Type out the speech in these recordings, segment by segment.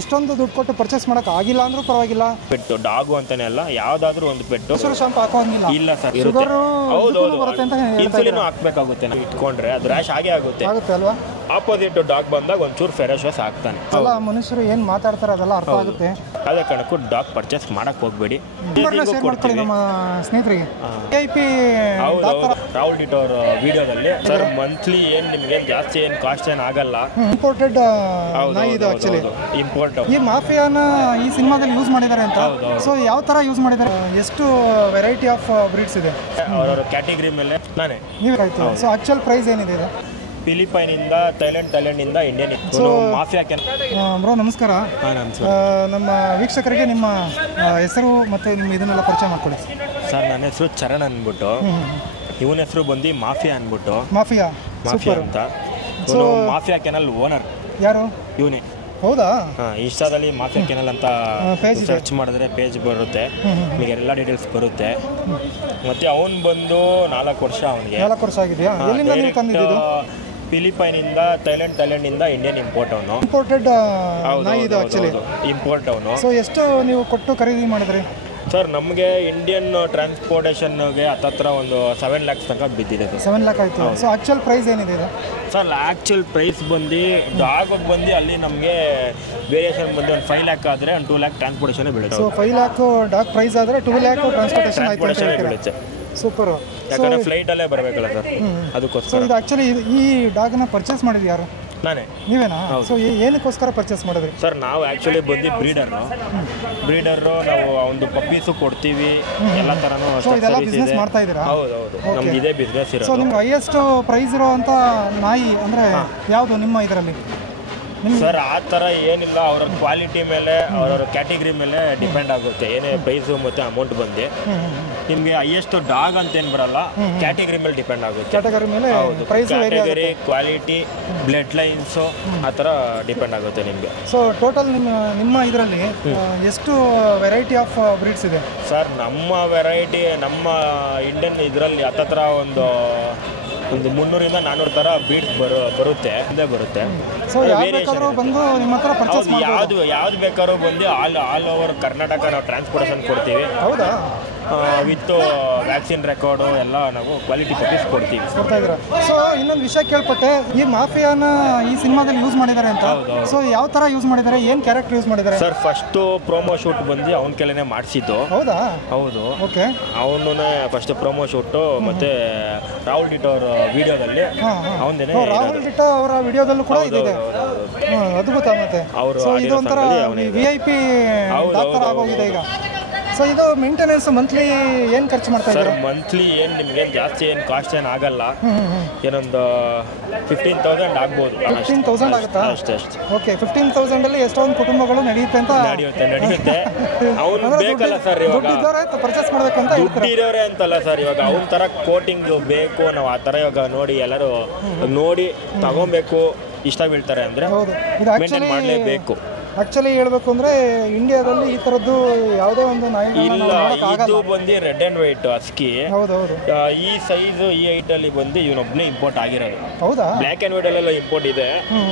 ಇಷ್ಟೊಂದು ದುಡ್ಡು ಕೊಟ್ಟು ಪರ್ಚೇಸ್ ಮಾಡಕ್ಕೆ ಆಗಿಲ್ಲ ಅಂದ್ರೂ ಪರವಾಗಿಲ್ಲ. ಪೆಟ್ಟು ಡಾಗು ಅಂತಾನೆ ಅಲ್ಲ, ಯಾವ್ದಾದ್ರು ಒಂದು ಪೆಟ್ಟು ಶಾಂಪು ಹಾಕೋಂಗಿಲ್ಲ. ಇಲ್ಲ ಸರ್, ಶುಗರ್ ಬರುತ್ತೆ ಅಂತ ಇನ್ಸುಲಿನ್ ಹಾಕ್ಬೇಕಾಗುತ್ತೆ. ನಾವು ಇಟ್ಕೊಂಡ್ರೆ ಅದು ರ್ಯಾಶ್ ಆಗೇ ಆಗುತ್ತೆ ಅಲ್ವಾ. ಆಪೋಸಿಟ್ ಡಾಗ್ ಬಂದಾಗ ಒಂಚೂರು ಫೆರಶ್ ವಾಶ್ ಆಗ್ತಾನೆ. ಅಲ್ಲ, ಮನುಷ್ಯರು ಏನು ಮಾತಾಡ್ತಾರೆ ಅದೆಲ್ಲ ಅರ್ಥ ಆಗುತ್ತೆ. ಅದೇ ಕಾರಣಕ್ಕೂ ಡಾಗ್ ಪರ್ಚೇಸ್ ಮಾಡಕ್ ಹೋಗ್ಬೇಡಿ. ನಮ್ಮ ಸ್ನೇಹಿತರಿಗೆ ರಾಹುಲ್ ಡಿಟೋ ಅವ್ರ ವಿಡಿಯೋದಲ್ಲಿ ಸರ್ ಮಂತ್ಲಿ ಏನ್ ನಿಮ್ಗೆ ಜಾಸ್ತಿ ಏನ್ ಕಾಸ್ಟ್ ಏನ್ ಆಗಲ್ಲ. ಇಂಪೋರ್ಟೆಡ್ ಇಂಪೋರ್ಟ್ ಈ ಮಾಫಿಯಾನ ಈ ಸಿನಿಮಾದಲ್ಲಿ ಯೂಸ್ ಮಾಡಿದ್ದಾರೆ ಅಂತ. ಸೊ ಯಾವ ತರ ಯೂಸ್ ಮಾಡಿದ್ದಾರೆ, ಎಷ್ಟು ವೆರೈಟಿ ಆಫ್ ಬ್ರೀಡ್ಸ್ ಇದೆ ಅವರ ಕ್ಯಾಟಗರಿ ಮೇಲೆ ನಾನೇ ನೀವೇ ಆಯ್ತು. ಸೊ ಆಕ್ಚುಯಲ್ ಪ್ರೈಸ್ ಏನಿದೆ ಇದು? ಫಿಲಿಪೈನ್ ಇಂದ ಥೈಲ್ಯಾಂಡ್ ಇಂದ ಇಂಡಿಯನ್ ಮಾಫಿಯಾ. ಬ್ರೋ ನಮಸ್ಕಾರ. ನಮ್ಮ ವೀಕ್ಷಕರಿಗೆ ನಿಮ್ಮ ಹೆಸರು ಮತ್ತೆ ನಿಮ್ಮ ಇದನ್ನೆಲ್ಲ ಪರಿಚಯ ಮಾಡ್ಕೊಳ್ಳಿ. ಸರ್ ನನ್ನ ಹೆಸರು ಚರಣ್ ಅಂದ್ಬಿಟ್ಟು, ಇವನ ಹೆಸರು ಬಂದು ಮಾಫಿಯಾ ಅಂದ್ಬಿಟ್ಟು. ಮಾಫಿಯಾ ಅಂತ. ಮಾಫಿಯಾ ಕೆನಲ್ ಓನರ್ ಯಾರು? ಇವನೇ. ಹೌದಾ? ಇನ್ಸ್ಟಾದಲ್ಲಿ ಮಾಫಿಯಾ ಕೆನಲ್ ಅಂತ ಸರ್ಚ್ ಮಾಡಿದ್ರೆ ಪೇಜ್ ಬರುತ್ತೆ, ನಿಮಗೆ ಎಲ್ಲ ಡೀಟೇಲ್ಸ್ ಬರುತ್ತೆ. ಮತ್ತೆ ಅವನು ಬಂದು 4 ವರ್ಷ. ಅವನಿಗೆ 4 ವರ್ಷ ಆಗಿದೆಯಾ? ಎಲ್ಲಿಂದ ನೀವು ತಂದಿದ್ದು? ಫಿಲಿಪೈನ್ ಇಂದ ಥೈಲ್ಯಾಂಡ್ ಇಂದ ಇಂಡಿಯನ್ ಇಂಪೋರ್ಟ್. ಅವನು ಇಂಪೋರ್ಟೆಡ್ ನಾಯಿ ಇದು ಆಕ್ಚುಲಿ ಇಂಪೋರ್ಟ್ ಅವನು. ಸೊ ಎಷ್ಟು ನೀವು ಕೊಟ್ಟು ಖರೀದಿ ಮಾಡಿದ್ರಿ? ಸರ್ ನಮಗೆ ಇಂಡಿಯನ್ ಟ್ರಾನ್ಸ್ಪೋರ್ಟೇಷನ್ಗೆ ಹತ್ತತ್ರ ಒಂದು 7 lakhs ತನಕ ಬಿದ್ದಿದೆ. 7 lakh ಆಯಿತು. ಸೊ ಆಕ್ಚುಯಲ್ ಪ್ರೈಸ್ ಏನಿದೆ ಇದು? ಸರ್ ಆ್ಯಕ್ಚುಯಲ್ ಪ್ರೈಸ್ ಬಂದು ಡಾಗಿಗೆ ಬಂದು ಅಲ್ಲಿ ನಮಗೆ ವೇರಿಯೇಷನ್ ಬಂದು ಒಂದು 5 lakh ಆದರೆ ಒಂದು 2 lakh ಟ್ರಾನ್ಸ್ಪೋರ್ಟೇಷನ್ ಬೀಳುತ್ತೆ. ಸೊ 5 lakh ಡಾಗ್ ಪ್ರೈಸ್ ಆದರೆ 2 lakh ಟ್ರಾನ್ಸ್ಪೋರ್ಟೇಷನ್ ಬೀಳುತ್ತೆ. ಸೂಪರ್. ಯಾಕಂದರೆ ಫ್ಲೈಟಲ್ಲೇ ಬರಬೇಕಲ್ಲ ಸರ್, ಅದಕ್ಕೋಸ್ಕರ. ಸೊ ಇದು ಆ್ಯಕ್ಚುಲಿ ಈ ಡಾಗನ್ನ ಪರ್ಚೇಸ್ ಮಾಡಿದ್ದು ಯಾರು? ನಾನೇ. ನೀವೇನಾ? ಸೊ ಏನಕ್ಕೋಸ್ಕರ ಪರ್ಚೇಸ್ ಮಾಡಿದ್ರಿ? ಸರ್ ನಾವು ಆ್ಯಕ್ಚುಲಿ ಬಂದು ಬ್ರೀಡರು ನಾವು ಒಂದು ಪಪ್ಪೀಸು ಕೊಡ್ತೀವಿ, ಎಲ್ಲ ಥರನೂ. ಇದೆಲ್ಲ ಬಿಸ್ನೆಸ್ ಮಾಡ್ತಾ ಇದ್ದೀರಾ? ಹೌದು, ನಮ್ಗೆ ಇದೇ ಬಿಸ್ನೆಸ್ ಇರೋದು. ಸೊ ನಿಮ್ಗೆ ಹೈಯೆಸ್ಟ್ ಪ್ರೈಸ್ ಇರೋವಂಥ ನಾಯಿ ಅಂದರೆ ಯಾವುದು ನಿಮ್ಮ ಇದರಲ್ಲಿ? ಸರ್ ಆ ಥರ ಏನಿಲ್ಲ, ಅವರ ಕ್ವಾಲಿಟಿ ಮೇಲೆ ಅವರ ಕ್ಯಾಟಗರಿ ಮೇಲೆ ಡಿಪೆಂಡ್ ಆಗುತ್ತೆ ಏನೇ ಪ್ರೈಸು ಮತ್ತು ಅಮೌಂಟ್ ಬಂದು. ನಿಮಗೆ ಹೈಯೆಸ್ಟ್ ಡಾಗ್ ಅಂತ ಏನು ಬರಲ್ಲ, ಕ್ಯಾಟಗರಿ ಮೇಲೆ ಡಿಪೆಂಡ್ ಆಗುತ್ತೆ. ಕ್ಯಾಟಗರಿ ಮೇಲೆ ಕ್ಯಾಟಗರಿ, ಕ್ವಾಲಿಟಿ, ಬ್ಲಡ್ ಲೈನ್ಸು ಆ ಥರ ಡಿಪೆಂಡ್ ಆಗುತ್ತೆ ನಿಮಗೆ. ಸೊ ಟೋಟಲ್ ನಿಮ್ಮ ಇದರಲ್ಲಿ ಎಷ್ಟು ವೆರೈಟಿ ಆಫ್ ಬ್ರೀಡ್ಸ್ ಇದೆ? ಸರ್ ನಮ್ಮ ವೆರೈಟಿ ನಮ್ಮ ಇಂಡಿಯನ್ ಇದರಲ್ಲಿ ಹತ್ತತ್ರ ಒಂದು 300 ಇಂದ 400 ಥರ ಬ್ರೀಡ್ಸ್ ಬರುತ್ತೆ. ಸೊ ಬಂದು ನಿಮ್ಮ ಹತ್ರ ಪರ್ಚೇಸ್ ಯಾವ್ದು ಬೇಕಾದ್ರೂ ಬಂದು ಆಲ್ ಓವರ್ ಕರ್ನಾಟಕ ನಾವು ಟ್ರಾನ್ಸ್ಪೋರ್ಟೇಷನ್ ಕೊಡ್ತೀವಿ. ಹೌದಾ? ವಿತ್ ವ್ಯಾಕ್ಸಿನ್ ರೆಕಾರ್ಡು ಎಲ್ಲ ನಾವು ಕ್ವಾಲಿಟಿ ಪರ್ಚೇಸ್ ಕೊಡ್ತೀವಿ. ಕೊಡ್ತಾ ಇದ್ದೀರಾ? ಸೊ ಇನ್ನೊಂದು ವಿಷಯ ಕೇಳ್ಪಟ್ಟೆ, ಈ ಮಾಫಿಯಾನ ಈ ಸಿನಿಮಾದಲ್ಲಿ ಯೂಸ್ ಮಾಡಿದ್ದಾರೆ ಅಂತ. ಸೊ ಯಾವ ಥರ ಯೂಸ್ ಮಾಡಿದ್ದಾರೆ, ಏನು ಕ್ಯಾರೆಕ್ಟರ್ ಯೂಸ್ ಮಾಡಿದ್ದಾರೆ? ಸರ್ ಫಸ್ಟು ಪ್ರೋಮೋ ಶೂಟ್ ಬಂದು ಅವನ ಕೆಳನೆ ಮಾಡಿಸಿದ್ದು. ಹೌದಾ? ಹೌದು. ಓಕೆ. ಅವನೇ ಫಸ್ಟ್ ಪ್ರೋಮೋ ಶೂಟು ಮತ್ತೆ ರಾಹುಲ್ ಡಿಟೋ ಅವ್ರ ವಿಡಿಯೋದಲ್ಲಿ ಅವನದೇನೆ. ರಾಹುಲ್ ಡಿಟೋ ಅವರ ವಿಡಿಯೋದಲ್ಲೂ ಕೂಡ ಇದೆ. ಅದ್ಭುತ. ಮತ್ತೆ ಇದು ಒಂಥರ VIP ಡಾಕ್ಟರ್ ಆಗೋಗಿದೆ ಈಗ. ಸೊ ಇದು ಮೇಂಟೆನೆನ್ಸ್ ಮಂತ್ಲಿ ಏನು ಖರ್ಚು ಮಾಡ್ತಾ ಇದ್ದಾರೆ? ಸರ್ ಮಂತ್ಲಿ ಏನು ನಿಮಗೆ ಜಾಸ್ತಿ ಏನು ಕಾಸ್ಟ್ ಏನು ಆಗಲ್ಲ, ಏನೊಂದು 15,000 ಆಗ್ಬೋದು. 15,000 ಆಗುತ್ತಾ? ಅಷ್ಟೇ. ಓಕೆ. 15,000 ಎಷ್ಟೊಂದು ಕುಟುಂಬಗಳು ನಡೆಯುತ್ತೆ. ಅವ್ನು ಬೇಕಲ್ಲ ಸರ್, ಇವಾಗ ಪರ್ಚೇಸ್ ಮಾಡಬೇಕು ಅಂತ ದುಡ್ಡಿರೋರೆ ಅಂತಲ್ಲ ಸರ್, ಇವಾಗ ಅವನ ಥರ ಕೋಟಿಂಗ್ ಬೇಕು. ನಾವು ಆ ಥರ ಇವಾಗ ನೋಡಿ ಎಲ್ಲರೂ ನೋಡಿ ತಗೊಬೇಕು, ಇಷ್ಟ ಬೀಳ್ತಾರೆ ಅಂದರೆ ಮೇಂಟೈನ್ ಮಾಡಲೇಬೇಕು. ಆಕ್ಚುಲಿ ಹೇಳ್ಬೇಕು ಅಂದ್ರೆ ಇಂಡಿಯಾದಲ್ಲಿ ಈ ತರದ್ದು ಯಾವುದೇ ಒಂದು ನಾಯಿ ಇಲ್ಲ. ಇದು ಬಂದು ರೆಡ್ ಅಂಡ್ ವೈಟ್ ಹಸ್ಕಿ. ಹೌದೌದು. ಈ ಸೈಜ್ ಈ ಹೈಟ್ ಅಲ್ಲಿ ಬಂದು ಇವನೊಬ್ಬನೇ ಇಂಪೋರ್ಟ್ ಆಗಿರೋದು. ಹೌದಾ? ಬ್ಲ್ಯಾಕ್ ಅಂಡ್ ವೈಟ್ ಅಲ್ಲೆಲ್ಲ ಇಂಪೋರ್ಟ್ ಇದೆ,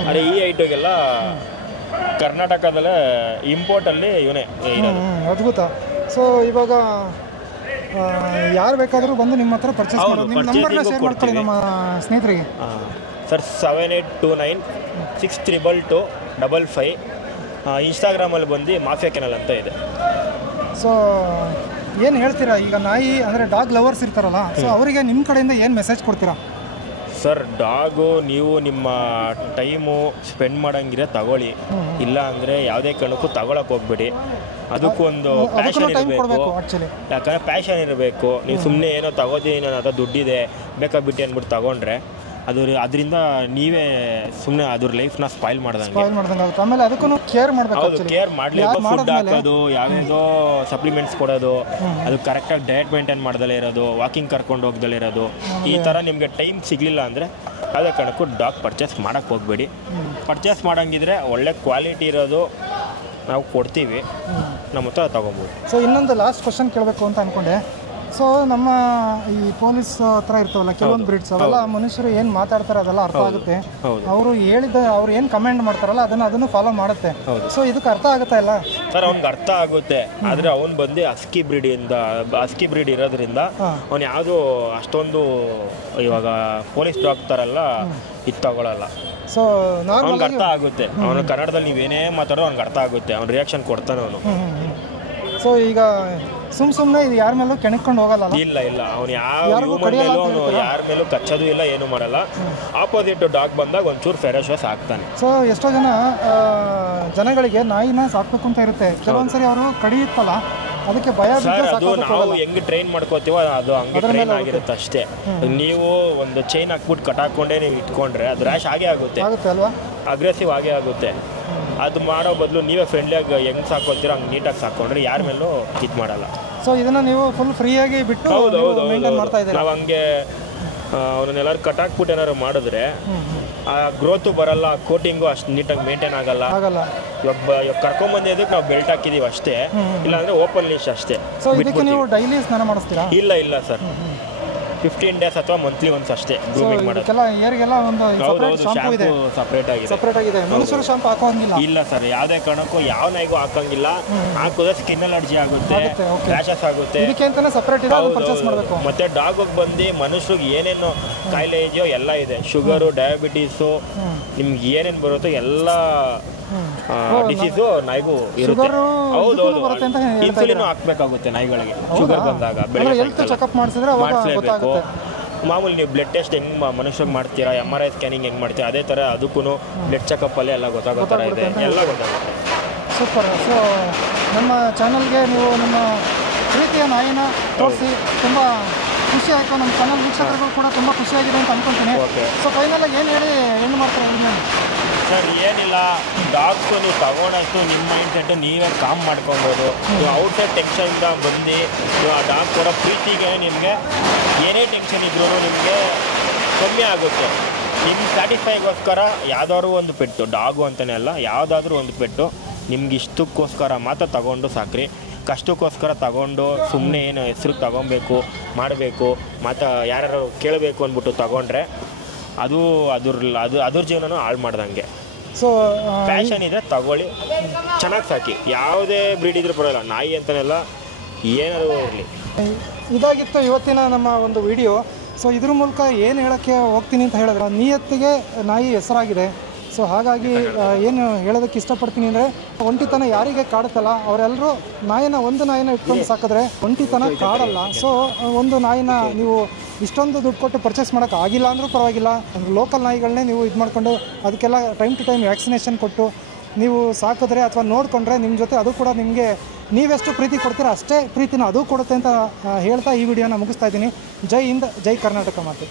ಆದರೆ ಈ ಹೈಟ್ಗೆಲ್ಲ ಕರ್ನಾಟಕದಲ್ಲೇ ಇಂಪೋರ್ಟ್ ಅಲ್ಲಿ ಇವನೇ ಇರೋದು. ಅದ್ಭುತ. ಸೊ ಇವಾಗ ಯಾರು ಬೇಕಾದರೂ ಬಂದು ನಿಮ್ಮ ಹತ್ರ ಪರ್ಚೇಸ್ ಮಾಡೋದು. ನಿಮ್ಮ ನಂಬರ್ನ ಶೇರ್ ಮಾಡ್ಕೊಳ್ಳಿ ನಮ್ಮ ಸ್ನೇಹಿತರಿಗೆ. ಸರ್ 7829632255. ಇನ್ಸ್ಟಾಗ್ರಾಮಲ್ಲಿ ಬಂದು ಮಾಫಿಯಾ ಕೆನಲ್ ಅಂತ ಇದೆ. ಸೊ ಏನು ಹೇಳ್ತೀರಾ ಈಗ ನಾಯಿ ಅಂದರೆ ಡಾಗ್ ಲವರ್ಸ್ ಇರ್ತಾರಲ್ಲ, ಸೊ ಅವರಿಗೆ ನಿಮ್ಮ ಕಡೆಯಿಂದ ಏನು ಮೆಸೇಜ್ ಕೊಡ್ತೀರಾ? ಸರ್ ಡಾಗು ನೀವು ನಿಮ್ಮ ಟೈಮು ಸ್ಪೆಂಡ್ ಮಾಡೋಂಗಿದ್ರೆ ತಗೊಳ್ಳಿ, ಇಲ್ಲ ಅಂದರೆ ಯಾವುದೇ ಕಾರಣಕ್ಕೂ ತಗೊಳಕ್ಕೆ ಹೋಗ್ಬೇಡಿ. ಅದಕ್ಕೊಂದು ಪ್ಯಾಷನ್ ಇರಬೇಕು. ಯಾಕಂದರೆ ಪ್ಯಾಷನ್ ಇರಬೇಕು. ನೀವು ಸುಮ್ಮನೆ ಏನೋ ತಗೋತೀನಿ ನಾನು ಅದ ದುಡ್ಡಿದೆ ಬೇಕಾಬಿಟ್ಟು ಅಂದ್ಬಿಟ್ಟು ತಗೊಂಡ್ರೆ ಅದರಿಂದ ನೀವೇ ಸುಮ್ಮನೆ ಅದ್ರ ಲೈಫ್ನ ಸ್ಪಾಯ್ಲ್ ಮಾಡ್ದಂಗೆ ಆಗುತ್ತೆ. ಆಮೇಲೆ ಅದಕ್ಕೂ ಕೇರ್ ಮಾಡಬೇಕು. ಹೌದು, ಕೇರ್ ಮಾಡಲೇಬೇಕು. ಫುಡ್ ಹಾಕೋದು, ಯಾವುದೋ ಸಪ್ಲಿಮೆಂಟ್ಸ್ ಕೊಡೋದು, ಅದು ಕರೆಕ್ಟಾಗಿ ಡಯಟ್ ಮೇಂಟೈನ್ ಮಾಡ್ದಲೇ ಇರೋದು, ವಾಕಿಂಗ್ ಕರ್ಕೊಂಡು ಹೋಗ್ದಲೇ ಇರೋದು. ಈ ಥರ ನಿಮಗೆ ಟೈಮ್ ಸಿಗಲಿಲ್ಲ ಅಂದರೆ ಯಾವುದೇ ಕಾರಣಕ್ಕೂ ಡಾಗ್ ಪರ್ಚೇಸ್ ಮಾಡೋಕ್ಕೆ ಹೋಗಬೇಡಿ. ಪರ್ಚೇಸ್ ಮಾಡೋಂಗಿದ್ರೆ ಒಳ್ಳೆ ಕ್ವಾಲಿಟಿ ಇರೋದು ನಾವು ಕೊಡ್ತೀವಿ, ನಮ್ಮ ಹತ್ರ ತೊಗೊಬೋದು. ಸೊ ಇನ್ನೊಂದು ಲಾಸ್ಟ್ ಕ್ವಶನ್ ಕೇಳಬೇಕು ಅಂತ ಅಂದ್ಕೊಂಡೆ. ಸೊ ನಮ್ಮ ಈ ಪೊಲೀಸ್ ಹತ್ರ ಇರ್ತಾವಲ್ಲ ಕೆಲವೊಂದು ಬ್ರೀಡ್ಸ್ ಅವೆಲ್ಲ ಮನುಷ್ಯರು ಏನು ಮಾತಾಡ್ತಾರೆ ಅದೆಲ್ಲ ಅರ್ಥ ಆಗುತ್ತೆ. ಅವರು ಅವ್ರು ಏನು ಕಮೆಂಟ್ ಮಾಡ್ತಾರಲ್ಲ ಅದನ್ನು ಫಾಲೋ ಮಾಡುತ್ತೆ. ಸೊ ಇದಕ್ಕೆ ಅರ್ಥ ಆಗುತ್ತಾ ಇಲ್ಲ ಸರ್? ಅವ್ನಿಗೆ ಅರ್ಥ ಆಗುತ್ತೆ, ಆದರೆ ಅವ್ನು ಬಂದು ಹಸ್ಕಿ ಬ್ರೀಡ್ ಇರೋದ್ರಿಂದ ಅವ್ನು ಯಾವುದು ಅಷ್ಟೊಂದು ಇವಾಗ ಪೊಲೀಸ್ ಡಾಗ್ ಥರಲ್ಲ ಇದು ತಗೊಳ್ಳಲ್ಲ. ಸೊ ಅವ್ನಿಗೆ ಅರ್ಥ ಆಗುತ್ತೆ. ಅವನು ಕನ್ನಡದಲ್ಲಿ ನೀವೇನೇ ಮಾತಾಡೋ ಅವ್ನಿಗೆ ಅರ್ಥ ಆಗುತ್ತೆ, ಅವ್ನು ರಿಯಾಕ್ಷನ್ ಕೊಡ್ತಾನೆ ಅವನು. ಸೊ ಈಗ ಸುಮ್ಮನೆ ಇದು ಯಾರ ಮೇಲೂ ಕೆಣಕೊಂಡು ಹೋಗಲ್ಲ. ಇಲ್ಲ ಅವನು ಯಾರ ಮೇಲೂ ಕಚ್ಚೋದು ಇಲ್ಲ, ಏನು ಮಾಡಲ್ಲ. ಆಪೋಸಿಟ್ ಡಾಗ್ ಬಂದಾಗ ಒಂಚೂರು ಫೆರೋಷಿಯಸ್ ಆಗ್ತಾನೆ. ಸೊ ಎಷ್ಟೋ ಜನಗಳಿಗೆ ನಾಯಿನ ಸಾಕ್ಬೇಕು ಅಂತ ಇರುತ್ತೆ, ಕೆಲವೊಂದ್ಸರಿ ಅವರು ಕಡಿಯುತ್ತಲ್ಲ ಅದಕ್ಕೆ ಭಯ. ಅದು ನಾವು ಹೆಂಗೆ ಟ್ರೈನ್ ಮಾಡ್ಕೋತೀವೋ ಅದು ಹಂಗೆ ಟ್ರೈನ್ ಆಗಿರುತ್ತೆ ಅಷ್ಟೇ. ನೀವು ಒಂದು ಚೈನ್ ಹಾಕ್ಬಿಟ್ಟು ಕಟ್ಟಾಕೊಂಡೇ ನೀವು ಇಟ್ಕೊಂಡ್ರೆ ಅದು ರ್ಯಾಶ್ ಆಗೇ ಆಗುತ್ತೆ ಅಲ್ವಾ, ಅಗ್ರೆಸಿವ್ ಆಗೇ ಆಗುತ್ತೆ. ಅದು ಮಾಡೋ ಬದಲು ನೀವೇ ಫ್ರೆಂಡ್ಲಿಯಾಗಿ ಹೆಂಗೆ ಸಾಕೋತೀರೋ ಹಂಗೆ ನೀಟಾಗಿ ಸಾಕೊಂಡ್ರೆ ಯಾರ ಮೇಲೂ ಇದು ಮಾಡಲ್ಲ. ಸೊ ಇದನ್ನ ನೀವು ಫುಲ್ ಫ್ರೀಯಾಗಿ ಬಿಟ್ಟು ಮೇಂಟೈನ್ ಮಾಡ್ತಾ ಇದ್ದೀರಾ? ನಾವು ಹಂಗೆ ಅವನ್ನೆಲ್ಲರೂ ಕಟ್ಟಾಕ್ಬಿಟ್ಟು ಏನಾದ್ರು ಮಾಡಿದ್ರೆ ಆ ಗ್ರೋತು ಬರಲ್ಲ, ಕೋಟಿಂಗು ಅಷ್ಟು ನೀಟಾಗಿ ಮೇಂಟೈನ್ ಆಗಲ್ಲ. ಇವಾಗ ಕರ್ಕೊಂಬಂದಿದ್ದಕ್ಕೆ ನಾವು ಬೆಲ್ಟ್ ಹಾಕಿದೀವಿ ಅಷ್ಟೇ, ಇಲ್ಲಾಂದ್ರೆ ಓಪನ್ ಲೀಶ್ ಅಷ್ಟೇ. ಸೊ ಇದಕ್ಕೆ ನೀವು ಡೈಲಿ ಸ್ನಾನ ಮಾಡಿಸ್ತೀರಾ? ಇಲ್ಲ ಸರ್, 15 ಡೇಸ್ ಅಥವಾ ಮಂತ್ಲಿ ಒನ್ಸ್ ಅಷ್ಟೇ ಗ್ರೂಮಿಂಗ್ ಮಾಡೋದು. ಏರಿಗೆಲ್ಲ ಒಂದು ಶಾಂಪೂ ಇದೆ, ಸಪ್ರೇಟ್ ಆಗಿದೆ. ಮನುಷ್ಯರು ಶಾಂಪೂ ಹಾಕೋಂಗಿಲ್ಲ? ಇಲ್ಲ ಸರ್, ಯಾವುದೇ ಕಾರಣಕ್ಕೂ ಯಾವ ನಾಯಿಗೂ ಹಾಕಂಗಿಲ್ಲ. ಹಾಕಿದ್ರೆ ಸ್ಕಿನ್ ಅಲರ್ಜಿ ಆಗುತ್ತೆ, ರ್ಯಾಷಸ್ ಆಗುತ್ತೆ. ಇದಕ್ಕೆ ಅಂತಾನೆ ಸಪ್ರೇಟ್ ಇದೆ, ಪರ್ಚೇಸ್ ಮಾಡಬೇಕು. ಮತ್ತೆ ಡಾಗ್ ಬಂದು ಮನುಷ್ಯರಿಗೆ ಏನೇನು ಕಾಯಿಲೆ ಇದೆಯೋ ಎಲ್ಲ ಇದೆ. ಶುಗರು, ಡಯಾಬಿಟೀಸು, ನಿಮ್ಗೆ ಏನೇನು ಬರುತ್ತೋ ಎಲ್ಲ ಡಿಸೀಸು ನಾಯಿಗೂ ಇರುತ್ತೆ. ಹೌದೌದು, ಇನ್ಸುಲಿನ್ ಹಾಕ್ಬೇಕಾಗುತ್ತೆ ನಾಯಿಗಳಿಗೆ ಶುಗರ್ ಬಂದಾಗ. ಮಾಡಿಸ್ಲೇಬೇಕು. ಮಾಮೂಲಿ ನೀವು ಬ್ಲಡ್ ಟೆಸ್ಟ್ ಹೆಂಗೆ ಮನುಷ್ಯರಿಗೆ ಮಾಡ್ತೀರಾ, MRI ಸ್ಕ್ಯಾನಿಂಗ್ ಹೆಂಗೆ ಮಾಡ್ತೀರಾ, ಅದೇ ಥರ ಅದಕ್ಕೂ ಬ್ಲಡ್ ಚೆಕಪ್ಪಲ್ಲಿ ಎಲ್ಲ ಗೊತ್ತಾಗೋ ಥರ ಇದೆ, ಎಲ್ಲ ಗೊತ್ತಾಗುತ್ತೆ. ಸೂಪರ್. ಸೊ ನಮ್ಮ ಚಾನಲ್ಗೆ ನೀವು ನಿಮ್ಮ ಪ್ರೀತಿಯ ನಾಯಿನ ತೋರಿಸಿ ತುಂಬ ಖುಷಿ ಆಯಿತು. ನಮ್ಮ ಚಾನಲ್ ವೀಕ್ಷಕರಿಗೂ ಕೂಡ ತುಂಬ ಖುಷಿಯಾಗಿದೆ ಅಂತ ಅನ್ಕೊತೀನಿ. ಸೊ ಫೈನಲ್ ಏನು ಹೇಳಿ ಏನು ಮಾಡ್ತಾರೆ ಸರ್? ಏನಿಲ್ಲ, ಡಾಗ್ಸು ನೀವು ತಗೊಂಡಷ್ಟು ನಿಮ್ಮ ಮೈಂಡ್ ಸೆಟ್ಟು ನೀವೇ ಕಾಮ್ ಮಾಡ್ಕೊಬೋದು. ನೀವು ಔಟ್ಸೈಡ್ ಟೆನ್ಷನಿಂದ ಬಂದು ಆ ಡಾಗ್ ಕೊಡೋ ಪ್ರೀತಿಗೆ ನಿಮಗೆ ಏನೇ ಟೆನ್ಷನ್ ಇದ್ರೂ ನಿಮಗೆ ಕಮ್ಮಿ ಆಗುತ್ತೆ. ನಿಮ್ಮ ಸ್ಯಾಟಿಸ್ಫೈಗೋಸ್ಕರ ಯಾವುದಾದ್ರು ಒಂದು ಪೆಟ್ಟು, ಡಾಗು ಅಂತಲೇ ಅಲ್ಲ, ಯಾವುದಾದ್ರೂ ಒಂದು ಪೆಟ್ಟು ನಿಮ್ಗೆ ಇಷ್ಟಕ್ಕೋಸ್ಕರ ಮಾತ್ರ ತಗೊಂಡು ಸಾಕ್ರಿ. ಕಷ್ಟಕ್ಕೋಸ್ಕರ ತಗೊಂಡು ಸುಮ್ಮನೆ ಏನು ಹೆಸ್ರು ತಗೊಬೇಕು ಮಾಡಬೇಕು ಮತ್ತು ಯಾರ್ಯಾರು ಕೇಳಬೇಕು ಅಂದ್ಬಿಟ್ಟು ತಗೊಂಡ್ರೆ ಅದು ಅದ್ರ ಜೀವನನೂ ಹಾಳು ಮಾಡ್ದಂಗೆ. ಸೊ ಪ್ಯಾಷನ್ ಇದ್ದರೆ ತಗೊಳ್ಳಿ, ಚೆನ್ನಾಗಿ ಸಾಕಿ. ಯಾವುದೇ ಬ್ರೀಡ್ ಇದ್ರೂ ಪರವಾಗಿಲ್ಲ, ನಾಯಿ ಅಂತನೆಲ್ಲ ಏನಾದರೂ ಇರಲಿ. ಇದಾಗಿತ್ತು ಇವತ್ತಿನ ನಮ್ಮ ಒಂದು ವಿಡಿಯೋ. ಸೊ ಇದ್ರ ಮೂಲಕ ಏನು ಹೇಳೋಕ್ಕೆ ಹೋಗ್ತೀನಿ ಅಂತ ಹೇಳಿದ್ರೆ, ನಿಯತ್ತಿಗೆ ನಾಯಿ ಹೆಸರಾಗಿದೆ. ಸೊ ಹಾಗಾಗಿ ಏನು ಹೇಳೋದಕ್ಕೆ ಇಷ್ಟಪಡ್ತೀನಿ ಅಂದರೆ, ಒಂಟಿತನ ಯಾರಿಗೆ ಕಾಡುತ್ತಲ್ಲ ಅವರೆಲ್ಲರೂ ಒಂದು ನಾಯಿನ ಇಟ್ಕೊಂಡು ಸಾಕಿದ್ರೆ ಒಂಟಿತನ ಕಾಡಲ್ಲ. ಸೊ ಒಂದು ನಾಯಿನ ನೀವು ಇಷ್ಟೊಂದು ದುಡ್ಡು ಕೊಟ್ಟು ಪರ್ಚೇಸ್ ಮಾಡೋಕ್ಕೆ ಆಗಿಲ್ಲ ಅಂದರೂ ಪರವಾಗಿಲ್ಲ, ಲೋಕಲ್ ನಾಯಿಗಳನ್ನೇ ನೀವು ಇದು ಮಾಡಿಕೊಂಡು ಅದಕ್ಕೆಲ್ಲ ಟೈಮ್ ಟು ಟೈಮ್ ವ್ಯಾಕ್ಸಿನೇಷನ್ ಕೊಟ್ಟು ನೀವು ಸಾಕಿದ್ರೆ ಅಥವಾ ನೋಡಿಕೊಂಡ್ರೆ ನಿಮ್ಮ ಜೊತೆ ಅದು ಕೂಡ ನಿಮಗೆ ನೀವೆಷ್ಟು ಪ್ರೀತಿ ಕೊಡ್ತೀರ ಅಷ್ಟೇ ಪ್ರೀತಿನ ಅದು ಕೊಡುತ್ತೆ ಅಂತ ಹೇಳ್ತಾ ಈ ವಿಡಿಯೋನ ಮುಗಿಸ್ತಾ ಇದ್ದೀನಿ. ಜೈ ಹಿಂದ್, ಜೈ ಕರ್ನಾಟಕ ಮಾತು.